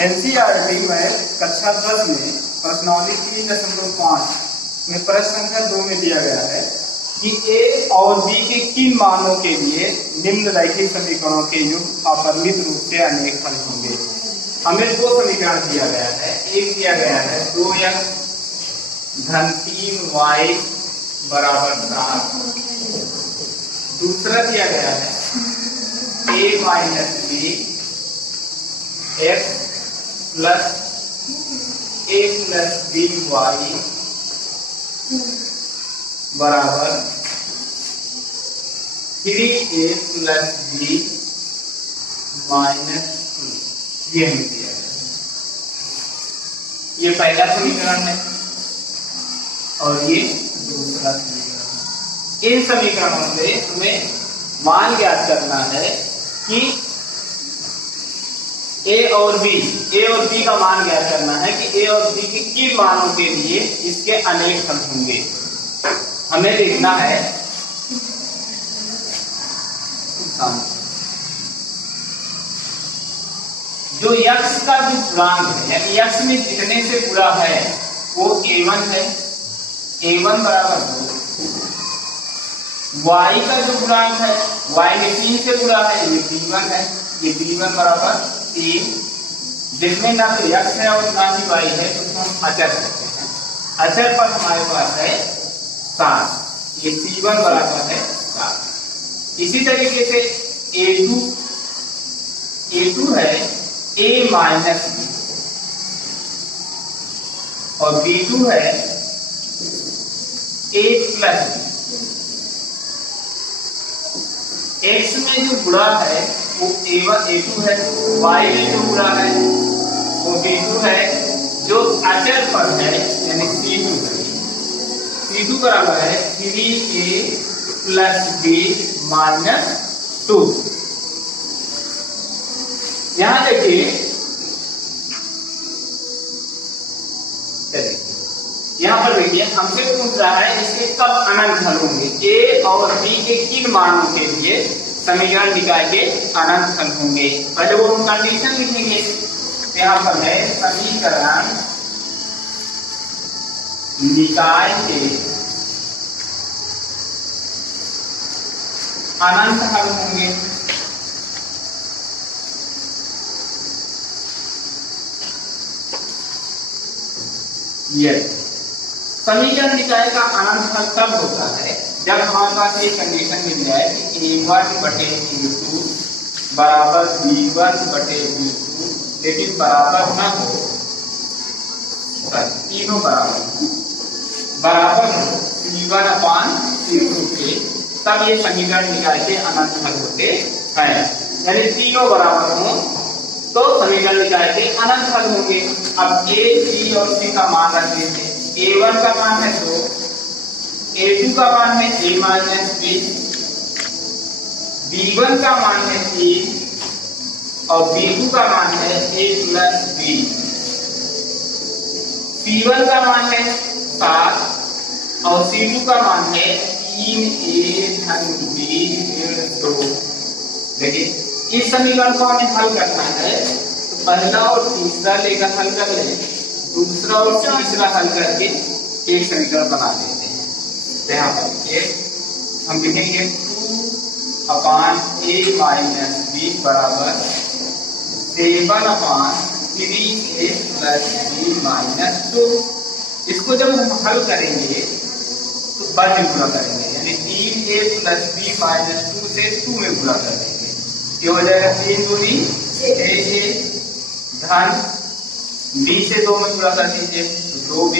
NCERT में कक्षा 10 में प्रश्नावली 3.5 में प्रश्न संख्या 2 में दिया गया है कि ए और बी के किन मानों के लिए निम्न रैखिक समीकरणों के युग अपरिमित रूप से अनेक हल होंगे। हमें दो समीकरण दिया गया है। एक दिया गया है 2x धन 3y बराबर 7। दूसरा दिया गया है a minus B x plus a plus B Y बराबर 3a प्लस बी माइनस 2। ये हमें दिया है। ये पहला समीकरण है और ये दूसरा समीकरण है। इन समीकरणों से हमें मान ज्ञात करना है कि ए और बी का मान ज्ञात करना है कि ए और बी के किन मानों के लिए इसके अनेक हल होंगे। हमें देखना है जो यक्ष का जो गुणांक है यानी यक्ष में जितने से गुणा है वो a1 है। a1 बराबर 2। y का जो गुणांक है y ने 3 से गुणा है ये b1 है। ये b1 बराबर 3, जिसमें ना तो यक्ष है और ना ही y है, तो हम अचर करते हैं। अचर पर हमारे पास है 7। ये c1 बराबर है 7। इसी तरीके से a2 है a माइनस बी और b2 है a प्लस बी। x में जो गुणा है वो a1 a2 है, y में जो गुणा है वो b2 है, जो अचर पर है यानी c2 है। c2 बराबर है 3a प्लस b माइनस 2। यहां देखिए, यहां पर देखिए हमसे पूछ रहा है इसके कब अनंत हल होंगे। ए और बी के किन मानों के लिए समीकरण निकाय के अनंत हल होंगे। पहले वो हम कंडीशन लिखेंगे। यहाँ पर है समीकरण निकाय के अनंत हल होंगे। समीकरण निकाय का अनंत हल तब होता है जब हमारे पास ये कंडीशन मिल जाए कि a1 बटे a2 बराबर b1 बटे b2, लेकिन बराबर ना हो, तीनों बराबर हो c1 अपान c2 के, तब ये समीकरण निकाय के अनंत हल होते हैं। यानी तीनों बराबर हो तो समीकरण निकाय के अनंत हल होंगे। अब a, b और c का मान रख लीजिए। a1 का मान है 2, a2 का मान है a माइनस b, b1 का मान है 3 और b2 का मान है a प्लस b, c1 का मान है 7 और c2 का मान है 3a धन b ऋण 2। देखिए इस समीकरण को हमें हल करना है तो पहला और तीसरा लेकर हल कर ले, दूसरा और तीसरा हल करके एक समीकरण बना देते हैं। यहाँ पर हम लिखेंगे 2 अपान a माइनस b बराबर 7 अपान 3a प्लस b माइनस 2। इसको जब हम हल करेंगे तो बाद में गुणा करेंगे, यानी 3a प्लस b माइनस 2 से 2 में गुणा कर देंगे। ये हो जाएगा 3 दूनी 6a धन b से 2 में गुणा कर दीजिए तो 2b,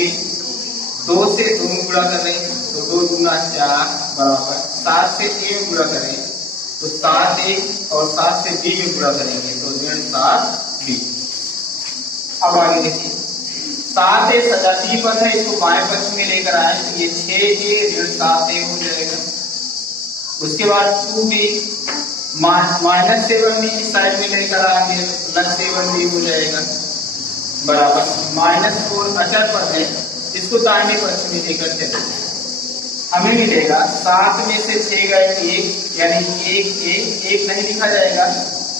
2 से 2 में गुणा करें तो 2 दूना 4 बराबर 7 से a में गुणा करें तो 7a और 7 से b में गुणा करेंगे तो ऋण 7b। अब आगे देखिए 7a सजातीय पद है, इसको बाएं पक्ष में लेकर आए तो ये 6a ऋण 7a हो जाएगा। उसके बाद 2b माइनस 7b इस साइड में लेकर आएंगे तो प्लस 7b हो जाएगा बराबर -4 अचर पद है, इसको दाहिने पक्ष में लेकर चले हमें मिलेगा 7 में से 6 गए 1, यानी 1 नहीं लिखा जाएगा,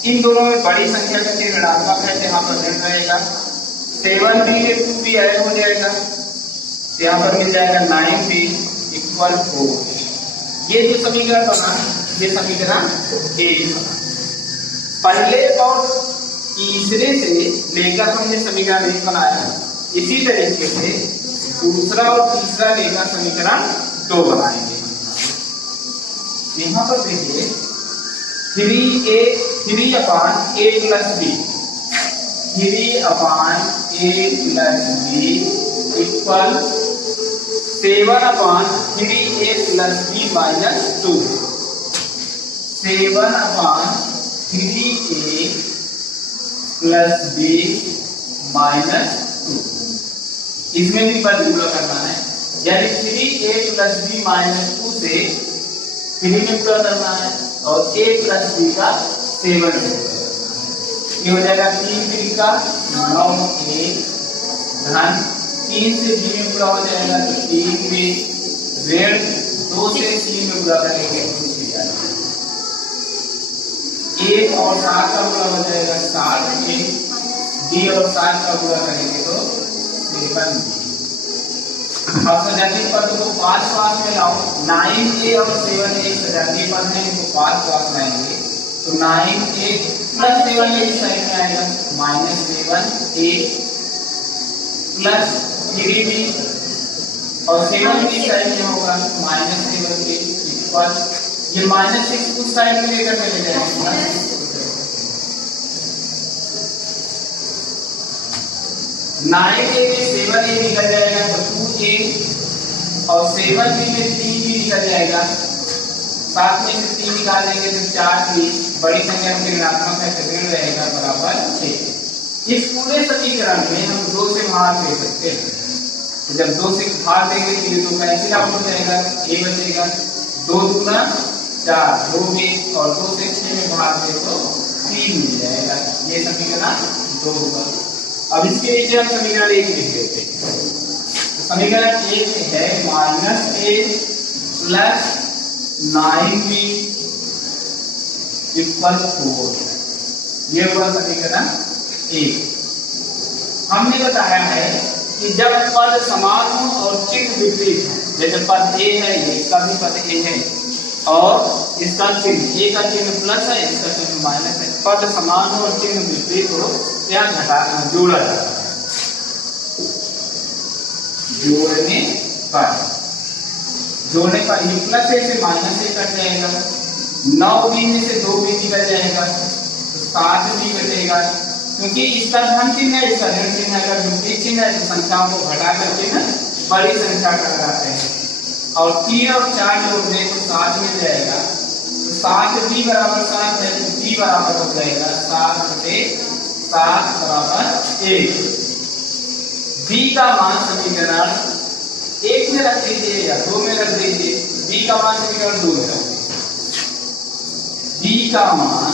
इन दोनों में बड़ी संख्या का चिन्ह ऋणात्मक है, यहाँ पर ऋण रहेगा। 7b में 2b ऐड हो जाएगा, यहाँ पर मिल जाएगा 9b = 4। ये जो समीकरण बना ये समीकरण 1 बना। पहले और तीसरे से लेकर हमने समीकरण 1 बनाया, इसी तरीके से दूसरा और तीसरा लेकर समीकरण 2 बनाएंगे। यहाँ पर देखिए 3a + b 3/a + b equal 7/3a + b - 2। 7/3a + b - 2। इसमें भी पद गुणा करना है, यानी 3a + b - 2 से 3 में गुणा करना है और a + b का 7 से। ये हो जाएगा 3 × 3 = 9a धन 3 से b में गुणा हो जाएगा तो 3 में ऋण 2 से 3 में गुणा करेंगे तो 1 और 7 का गुणा हो जाएगा 7 में, b और 7 का गुणा करेंगे तो 53b। अब सजातीय पद को पास में लाओ, 9a और 7a सजातीय पद है, इनको पास लाएंगे तो 9a + 7a इस साइड में आएगा -7a + 3b और 7b इस साइड में होगा -7b इक्वल ये -6 उस साइड में लेकर चले जाएंगे। 9a में 7a निकल जाएगा तो 2a और 7b में 3b निकल जाएगा, 7 में से 3 निकालेंगे तो 4b, बड़ी संख्या में ऋणात्मक है तो ऋण रहेगा बराबर 6। इस पूरे समीकरण में हम 2 से भाग दे सकते हैं, तो जब 2 से भाग देंगे तो ये 2 कैंसिल आउट हो जाएगा, a बचेगा 2 × 4 2b और 2 से 6 में भाग दे तो 3 मिल जाएगा। ये समीकरण 2 होगा। अब इसके नीचे हम समीकरण 1 लिख देते हैं। समीकरण 1 है -a + 9b = 4। ये हुआ समीकरण 1। हमने बताया है कि जब पद समान हो और चिन्ह विपरीत हो, जैसे पद a है, ये इसका भी पद a है और इसका चिन्ह a का चिन्ह प्लस है, इसका चिन्ह माइनस है, पद समान हो और चिन्ह विपरीत हो, यहाँ जोड़ा जाता है। जोड़ने पर ये +a से -a कट जाएगा, 9b में से 2b निकल जाएगा तो 7b बचेगा, क्योंकि इसका धन चिन्ह है, इसका ऋण चिन्ह है। अगर विपरीत चिन्ह है तो संख्याओं को घटा करके ना बड़ी संख्या कर जाते हैं। और 3 और 4 जोड़ दें तो 7 मिल जाएगा, तो 7b = 7 है तो b बराबर हो जाएगा 7/7 = 1। b का मान समीकरण 1 में रख दीजिए या 2 में रख दीजिए, b का मान समीकरण 2 में रख दीजिए। b का मान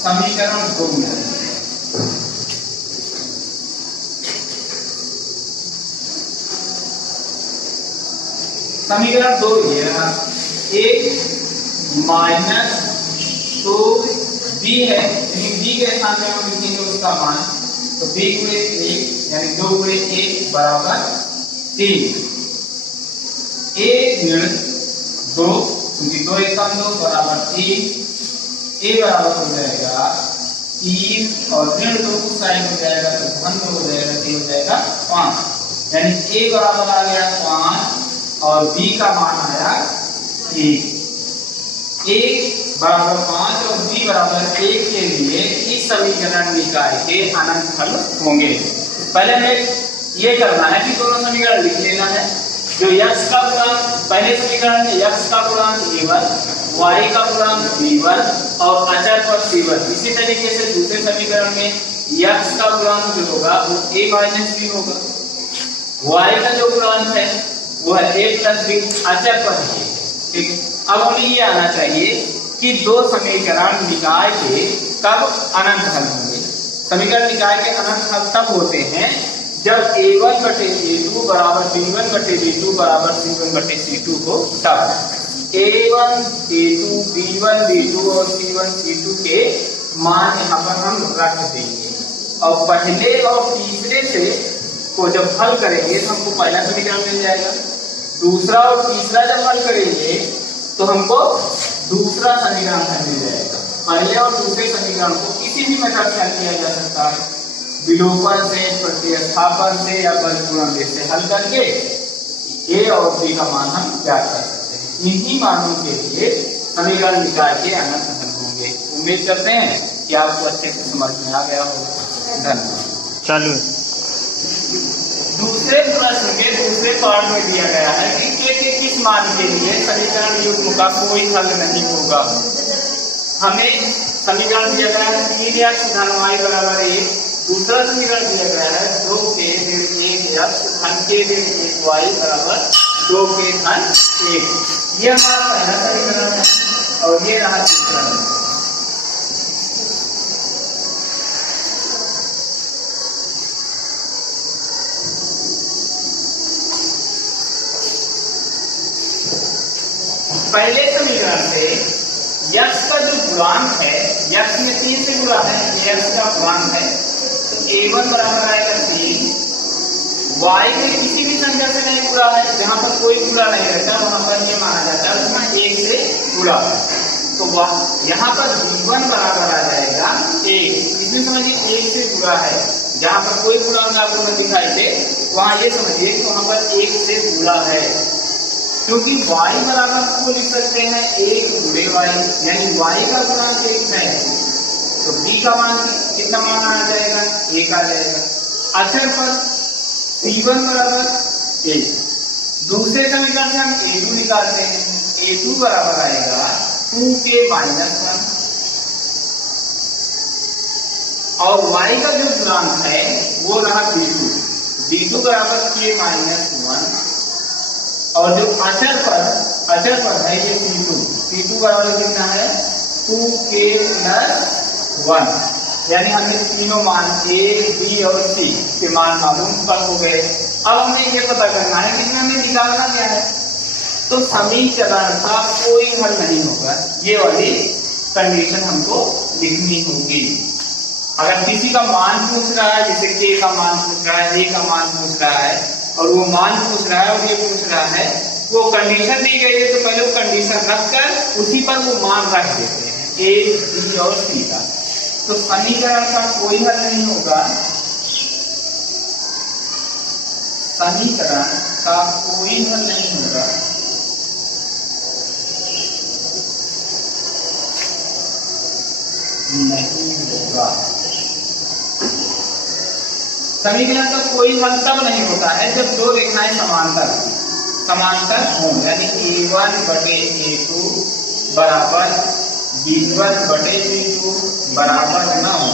समीकरण 2 में समीकरण 2 ये रहा, 1 - 2b है, b के स्थान पे हम लिखेंगे उसका मान, तो b × 1 यानी 2 × 1 = 3। a ऋण 2 क्योंकि 2 × 1 = 2 = 3। a बराबर हो जाएगा 3 और ऋण 2 उस साइड हो जाएगा तो धन 2 हो जाएगा, 3 हो जाएगा 5, यानी a बराबर आ गया 5 और b का मान आया 1। a बराबर 5 और b बराबर 1 के लिए इस समीकरण निकाय के अनंत हल होंगे। पहले हमें ये करना है कि दोनों समीकरण लिख लेना है। जो x का गुणांक पहले समीकरण में x का गुणांक a1, y का गुणांक b1 और अचर पद c1, इसी तरीके से दूसरे समीकरण में x का गुणांक जो होगा वो a - b होगा, y का जो गुणांक है वो है a + b, अचर पद है। ठीक, अब हमें ये आना चाहिए कि दो समीकरण निकाय के कब अनंत हल होंगे। समीकरण निकाय के अनंत हल तब होते हैं जब a1/a2 = b1/b2 = c1/c2 हो, तब A1 A2 B1 B2 और C1 C2 के मान यहाँ पर हम रख देंगे और पहले और तीसरे से को जब हल करेंगे तो हमको पहला समीकरण मिल जाएगा, दूसरा और तीसरा जब हल करेंगे तो हमको दूसरा समीकरण मिल जाएगा। पहले और दूसरे समीकरण को किसी भी मेथड से हल किया जा सकता है, विलोपन से, प्रतिस्थापन से या बलपूर्ण से हल करके ए और बी का मान हम ज्ञात कर सकते हैं। इन्हीं मानों के लिए समीकरण निकाल के अनंत हल होंगे। उम्मीद करते हैं कि आपको अच्छे से समझ में आ गया होगा। धन्यवाद। चालू दूसरे प्रश्न के दूसरे पार्ट में दिया गया है कि के किस मान के लिए समीकरण युग्म का कोई हल नहीं होगा। हमें समीकरण दिया गया है 3x धन y बराबर 1, दूसरा समीकरण दिया गया है 2 के ऋण 1x धन के ऋण 1y बराबर 2 के धन 1। यह हमारा पहला समीकरण है और ये रहा दूसरा। पहले समीकरण से x का जो गुणांक है, x में 3 से गुणा है, x का गुणांक है, तो a1 बराबर आएगा 3। y में किसी भी संख्या से नहीं गुणा है, जहां पर कोई गुणा नहीं रहता वहां पर ये माना जाता है उसमें 1 से गुणा है, तो यहाँ पर b1 बराबर आ जाएगा 1। इसमें समझिए 1 से गुणा है, जहां पर कोई गुणा आपको न दिखाई दे वहां ये समझिए कि वहां पर 1 से गुणा है, क्योंकि y बराबर को लिख सकते हैं 1 गुणे y, यानी y का गुणांक 1 है तो b का मान कितना मान आ जाएगा, 1 आ जाएगा। अक्षर पर c1 बराबर 1। दूसरे समीकरण से हम a2 निकालते हैं, a2 बराबर आएगा 2k माइनस 1 और y का जो गुणांक है वो रहा b2, b2 बराबर k माइनस 1 और जो अचर पर है ये C2 बराबर कितना है 2k प्लस 1, यानी हमें तीनों मान A, B और C के मान मालूम पर हो गए। अब हमें ये पता करना है कि हमें निकालना क्या है, तो समीकरण का कोई हल नहीं होगा, ये वाली कंडीशन हमको लिखनी होगी। अगर किसी का मान पूछ रहा है, जैसे K का मान पूछ रहा है, A का मान पूछ रहा है और वो मान पूछ रहा है और ये पूछ रहा है, वो कंडीशन दी गई है तो पहले वो कंडीशन रखकर उसी पर वो मान रख देते हैं A, B और C का, तो समीकरण का कोई हल नहीं होगा, समीकरण का कोई हल नहीं होगा। समीकरण का कोई हल तब नहीं होता है जब दो रेखाएं समांतर हों, यानी A1 बटे A2 बराबर B1 बटे B2 बराबर न हो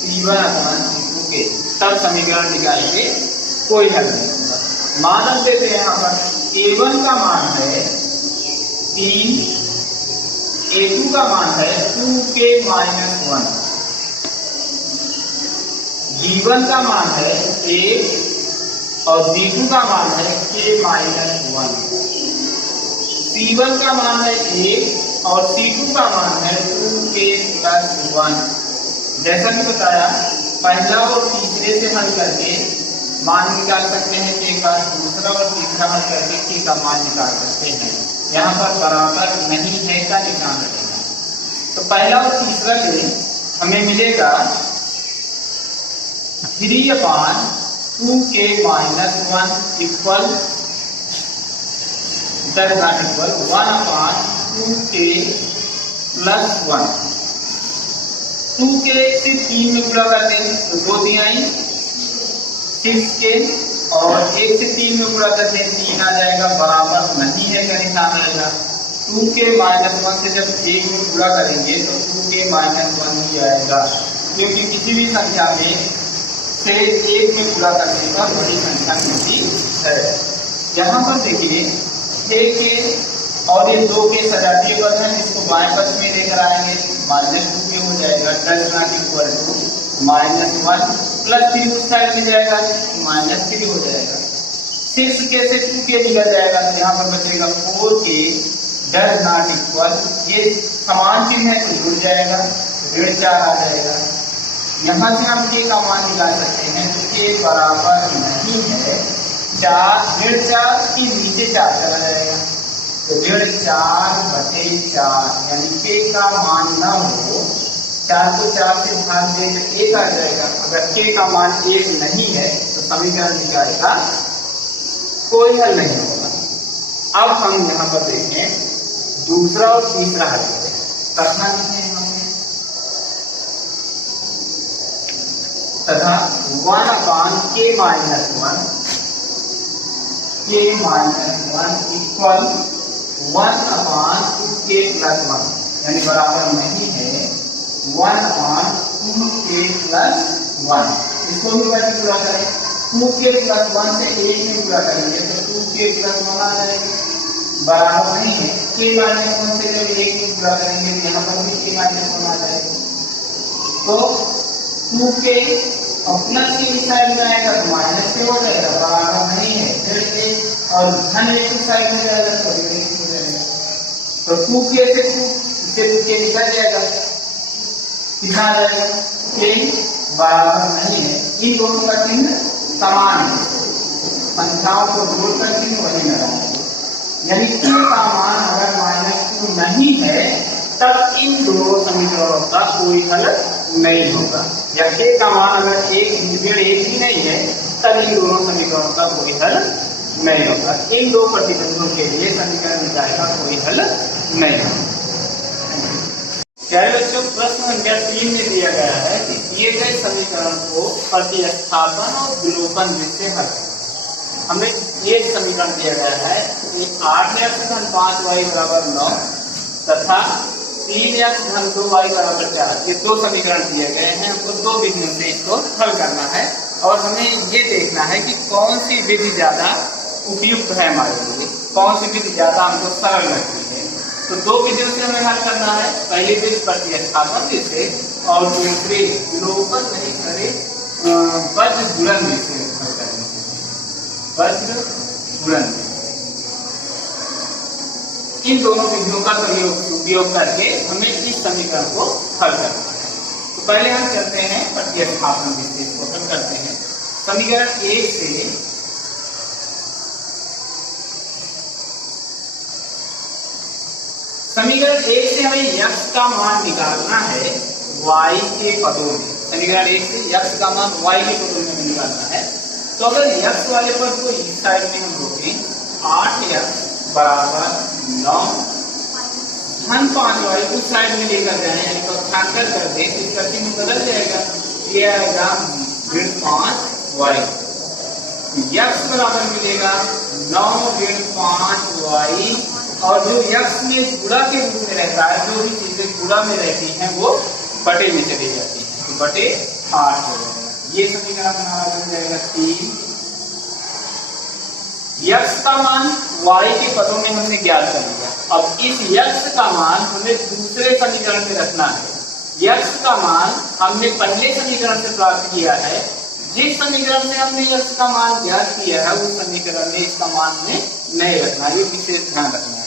C1 अपॉन C2 के, तब समीकरण निकाल के कोई हल नहीं होगा। मान देते हैं यहाँ पर A1 का मान है 3, A2 का मान है 2k माइनस 1, B1 का मान है 1 और B2 का मान है k माइनस 1, C1 का मान है 1 और C2 का मान है 2k प्लस 1। जैसा कि बताया पहला और तीसरे से हल करके मान निकाल सकते हैं k का, दूसरा और तीसरा हल करके k का मान निकाल सकते हैं। यहाँ पर बराबर नहीं है का निशान रखेगा, तो पहला और तीसरा से हमें मिलेगा 3/2k minus 1 equal 1/2k plus 1। 2k से 3 में गुणा कर देंगे तो 2 3 6k और 1 से 3 में गुणा करते हैं 3 आ जाएगा, बराबर नहीं है का निशान आएगा। 2k माइनस 1 से जब 1 में गुणा करेंगे तो 2k माइनस 1 ही आएगा, क्योंकि किसी भी संख्या में से 1 में गुणा करने पर बड़ी संख्या मिलती है। यहाँ पर देखिए 6k और ये 2k सजातीय पद है, इसको बाएं पक्ष में लेकर आएंगे -2k हो जाएगा, -1 प्लस 3 उस साइड में जाएगा -3 हो जाएगा। 6k से 2k निकल जाएगा तो यहाँ पर बचेगा 4k डज नॉट इक्वल, ये समान चिन्ह है तो जुड़ जाएगा, ऋण 4 आ जाएगा। यहाँ से हम के का मान निकाल सकते हैं, तो के बराबर नहीं है 4, ऋण 4 के नीचे 4 चला जाएगा, तो ऋण 4/4, यानी के का मान न हो, 4 को 4 से भाग दे तो 1 आ जाएगा। अगर के का मान 1 नहीं है तो समीकरण निकालेगा कोई हल नहीं होगा। अब हम यहाँ पर देखें दूसरा और तीसरा हल करना लिखे हमने, तथा 1/k-1 इक्वल 1/2k+1, यानी बराबर नहीं है 1/2k+1। इसको भी वैसे पूरा करें, 2k+1 से 1 में पूरा करेंगे तो 2k+1 आ जाएगा, बराबर नहीं है k-1 से जब 1 में पूरा करेंगे तो यहाँ पर भी k-1 आ जाएगा, तो 2k और प्लस के इस साइड में आएगा तो माइनस के हो जाएगा, बराबर नहीं है फिर के, और धन एक साइड में जाएगा तो ऋण हो जाएगा, तो 2k से 2k निकल जाएगा, कितना आ जाएगा k बराबर नहीं है, इन दोनों का चिन्ह समान है, संख्याओं को जोड़कर चिन्ह वही लगाएंगे, यानी k का मान अगर -2 नहीं है तब इन दोनों समीकरणों का कोई हल नहीं होगा, या k का मान अगर 1 ही नहीं है तब इन दोनों समीकरणों का कोई हल नहीं होगा। इन दो प्रतिबंधों के लिए समीकरण निकाय का कोई हल नहीं होगा। प्यारे बच्चों, प्रश्न संख्या 3 में दिया गया है कि दिए गए समीकरण को प्रतिस्थापन और विलोपन विधि से हल करें। हमें ये समीकरण दिया गया है कि 8x-5y = 9 तथा 3x-2y = 4, ये दो समीकरण दिए गए हैं, हमको दो विधियों से इसको हल करना है और हमें ये देखना है कि कौन सी विधि ज्यादा उपयुक्त है हमारे लिए, कौन सी विधि ज्यादा हमको सरल लगती है। तो दो विधियों से हमें हल करना है, पहली विधि प्रतिस्थापन विधि से और दूसरी विलोपन नहीं करे वज्र गुणन विधि से हल करेंगे, वज्र गुणन। इन दोनों विधियों का उपयोग करके हमें इस समीकरण को हल करना है। तो पहले हम चलते हैं प्रतिस्थापन विधि को हल करते हैं। समीकरण 1 से हमें x का मान निकालना है y के पदों में। समीकरण 1 से x का मान y के पदों में निकालना है। तो अगर x वाले पद को इस साइड में हम रोकें, 8x = 9 धन 5y उस साइड में लेकर जाए, यानी पक्षांतर कर दे तो इसका चिन्ह बदल जाएगा, ये आएगा ऋण 5y, x बराबर मिलेगा 9 ऋण 5y, और जो x में गुणा के रूप में रहता है, जो भी चीजें गुणा में रहती हैं वो बटे में चली जाती हैं, तो बटे 8 हो जाएगा। ये समीकरण हमारा बन जाएगा 3। x का मान y के पदों में हमने ज्ञात कर लिया, अब इस x का मान हमें दूसरे समीकरण में रखना है। x का मान हमने पहले समीकरण से प्राप्त किया है, जिस समीकरण से हमने x का मान ज्ञात किया है उस समीकरण में इसका मान में नहीं रखना, ये विशेष ध्यान रखना है,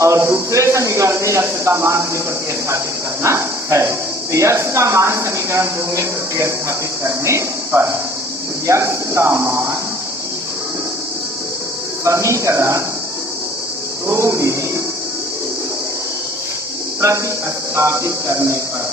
और दूसरे समीकरण में x का मान हमें प्रतिस्थापित करना है। तो x का मान समीकरण 2 में प्रतिस्थापित करने पर x का मान समीकरण 2 में प्रतिस्थापित करने पर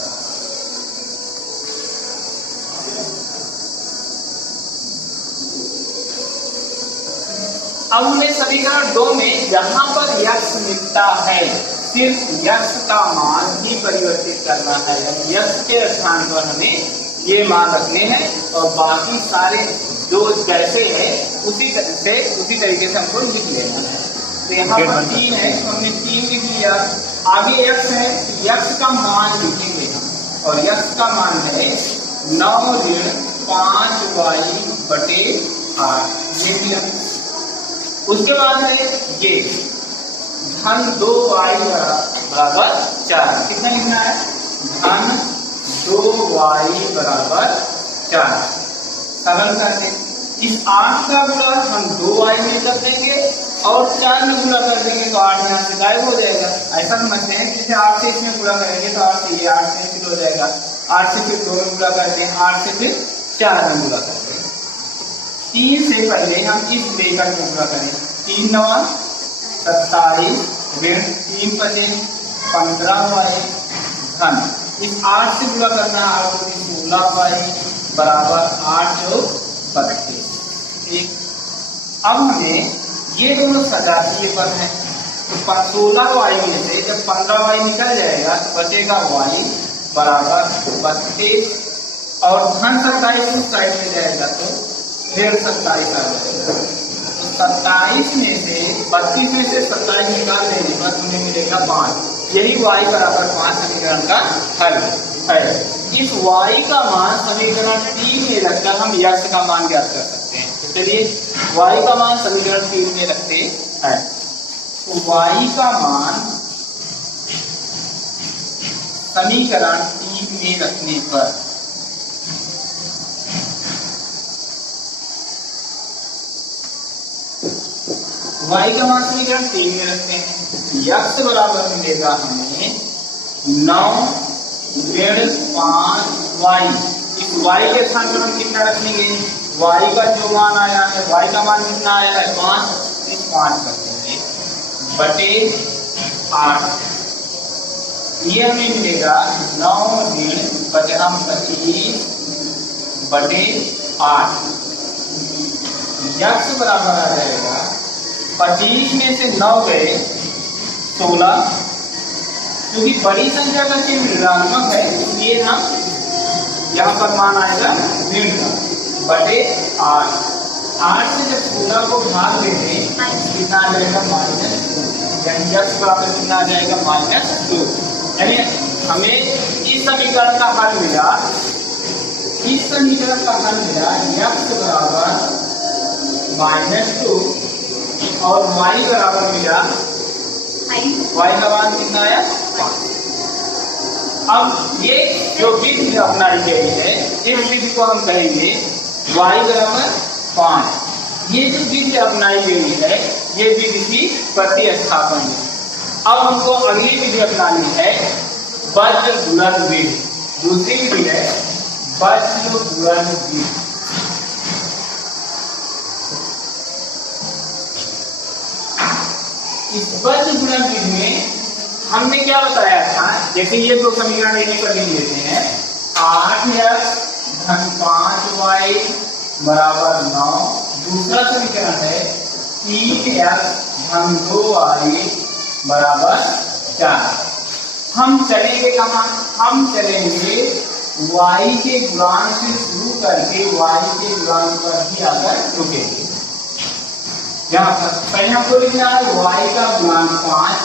अब हमें समीकरण 2 में जहां पर x मिलता है सिर्फ x का मान ही परिवर्तित करना है, यानी x के स्थान पर हमें ये मान रखने हैं और बाकी सारे जो जैसे है उसी तरीके से हमको लिख लेना है। तो यहाँ पर 3 है तो हमने 3 लिख लिया, आगे x है तो x का मान लिखेंगे हम, और x का मान है 9 ऋण 5y/8, ये लिया। उसके बाद है ये धन 2y = 4, कितना लिखना है, धन 2y = 4। सरल करके इस 8 का गुणा हम 2y में कर देंगे और 4 में गुणा कर देंगे तो 8 यहाँ से गायब हो जाएगा। ऐसा समझते हैं कि जैसे 8 से इसमें गुणा करेंगे तो 8 से ये 8 से फिर हो जाएगा, 8 से फिर 2 में गुणा करते हैं, 8 से फिर 4 में गुणा करते हैं। 3 से पहले हम इस लेकर में गुणा करें, 3 9 27 ऋण 3 5 15y धन, इस 8 से गुणा करना, 8 को 16y बराबर 8 जो 32। ठीक, अब हमें ये दोनों सजातीय पद हैं, तो 16y में से जब 15y निकल जाएगा तो बचेगा y बराबर 32 और धन 27 उस साइड में जाएगा तो फिर 27 आ जाएगा। तो 27 में से 32 में से 27 निकाल देने पर तुम्हें मिलेगा 5। यही y बराबर 5 समीकरण का हल है। इस y का मान समीकरण 3 में रखकर हम यक्ष का मान ज्ञात कर सकते हैं। तो चलिए y का मान समीकरण 3 में रखते हैं। तो y का मान समीकरण 3 में रखने पर y का मान समीकरण 3 में रखते हैं। यक्ष बराबर मिलेगा हमें 9 ऋण 5y। इस y के स्थान पर हम कितना रखेंगे, y का जो मान आया है, y का मान कितना आया है 5, इस 5 कर देंगे बटे 8। ये हमें मिलेगा 9 ऋण 25 बटे 8। यक्ष बराबर आ जाएगा 25 में से 9 गए 16, क्योंकि बड़ी संख्या का चिन्ह ऋणात्मक है इसलिए हम यहाँ पर मान आएगा ऋण का बटे 8। 8 से जब 16 को भाग देते कितना आ जाएगा -2, यानी यक्ष बराबर कितना आ जाएगा -2। यानी हमें इस समीकरण का हल मिला, इस समीकरण का हल मिला यक्ष बराबर -2 और y बराबर मिला, y का मान कितना आया 5। अब ये जो विधि अपनाई गई है इस विधि को हम कहेंगे y बराबर 5। ये जो विधि अपनाई गई है ये विधि की प्रतिस्थापन है। अब हमको अगली विधि अपनानी है वज्र गुणन विधि। दूसरी विधि है वज्र गुणन विधि। इस वज्र गुणन विधि में हमने क्या बताया था, जैसे ये दो समीकरण एक कर लेते हैं, 8x धन 5y बराबर 9। दूसरा समीकरण है 3x धन 2y बराबर 4। हम चलेंगे कहाँ, हम चलेंगे y के गुणांक से शुरू करके y के गुणांक पर ही आकर रुकेंगे। यहाँ पर पहले हमको लिखना है y का गुणांक 5,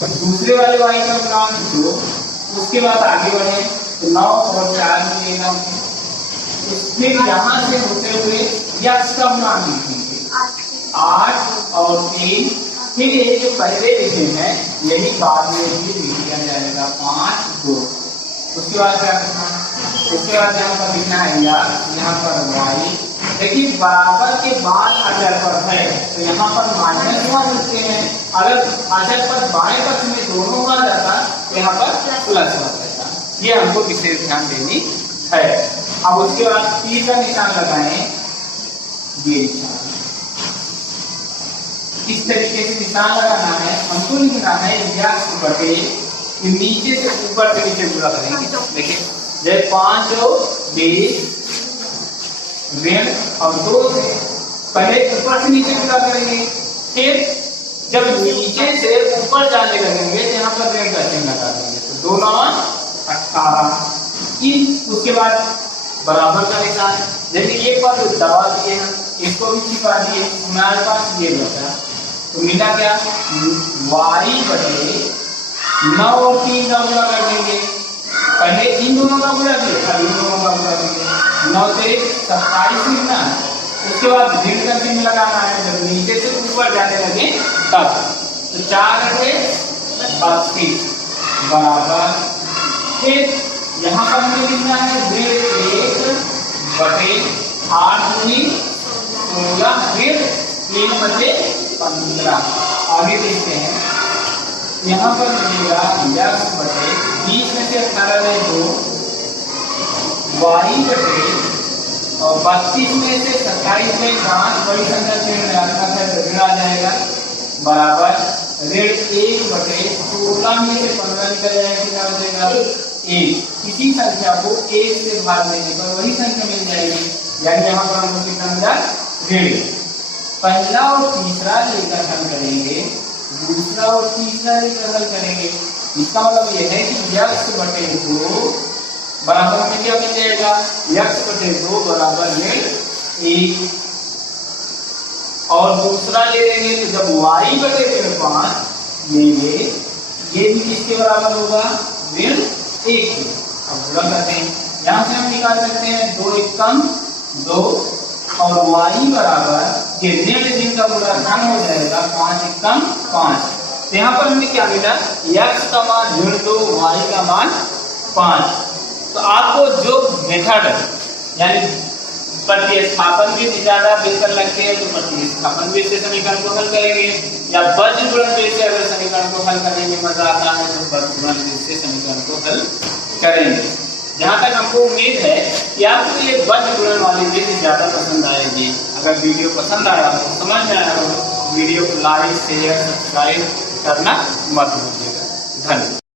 दूसरे वाले y का गुणांक 2, उसके बाद आगे बढ़े तो 9 और 4 मिलेगा। फिर यहाँ से होते हुए यक्ष का गुणांक लिखेंगे 8 और 3। फिर ये जो पहले लिखे हैं यही बाद में भी लिख दिया जाएगा 5 2। उसके बाद क्या करना है, उसके बाद यहाँ पर लिखना है यहाँ पर y। देखिए बराबर के बाद अचर पद है तो यहाँ पर -1 लिखते हैं, अगर अचर पद बाएं पक्ष में दोनों का जाता तो यहाँ पर +1 रहता। ये हमको विशेष ध्यान देनी है। अब उसके बाद तीर का निशान लगाएं, ये निशान इस तरीके से निशान लगाना है। हमको लिखना है यक्ष बटे, नीचे से ऊपर से नीचे पूरा करेंगे। देखिए जब 5 और 20 ऋण और 2 से पहले ऊपर से नीचे पूरा करेंगे, फिर जब नीचे से ऊपर जाने लगेंगे तो यहाँ पर ऋण का चिन्ह लगा देंगे तो 2 9 18। उसके बाद बराबर का निशान, जैसे एक बार दबा दिए हैं इसको भी छिपा दिए, हमारे पास ये बचा तो मिला क्या y बटे 9 और 3 का गुणा कर देंगे। पहले इन दोनों का गुणा किया था, इन दोनों का गुणा देंगे 9 से 27 लिखना है। उसके बाद ऋण का चिन्ह लगाना है, जब नीचे से ऊपर जाने लगे तब तो 4 से 32 बराबर। फिर यहाँ पर हमें लिखना है ऋण 1 बटे 8 दूनी 16 ऋण 3 1/15। आगे देखते हैं, यहाँ पर मिलेगा x बटे 20 में से 18 में 2, y बटे और 32 में से 27 में 5, बड़ी संख्या से ऋणात्मक है तो ऋण आ जाएगा, बराबर ऋण 1 बटे 16 में से 15 निकल जाएगा, कितना बचेगा 1। किसी संख्या को 1 से भाग देने पर वही संख्या मिल जाएगी, यानी यहाँ पर हमको कितना मिला ऋण। पहला और तीसरा लेकर हल करेंगे, दूसरा और तीसरा लेकर हल करेंगे। इसका मतलब यह है कि x बटे 2 बराबर में क्या मिल जाएगा, x बटे 2 बराबर ऋण 1। और दूसरा ले लेंगे तो जब y बटे ऋण 5 लेंगे, ये भी किसके बराबर होगा, ऋण 1 के। अब गुणा करते हैं, यहाँ से हम निकाल सकते हैं 2 1 कम 2 और y बराबर ये ऋण का पूरा धन हो जाएगा 5 1 कम 5। तो यहाँ पर हमें क्या मिला, x का मान ऋण 2, y का मान 5। तो आपको जो मेथड यानी प्रतिस्थापन भी ज्यादा बेहतर लगते हैं तो प्रतिस्थापन भी से समीकरण को हल करेंगे, या वज्र गुणन से अगर समीकरण को हल करने में मजा आता है तो वज्र गुणन से समीकरण को हल करेंगे। जहाँ तक हमको उम्मीद है कि आपको ये वज्र गुणन वाली विधि ज्यादा पसंद आएगी। अगर वीडियो पसंद आया हो, समझ में आया हो, वीडियो को लाइक शेयर सब्सक्राइब करना मत भूलिएगा। धन्यवाद।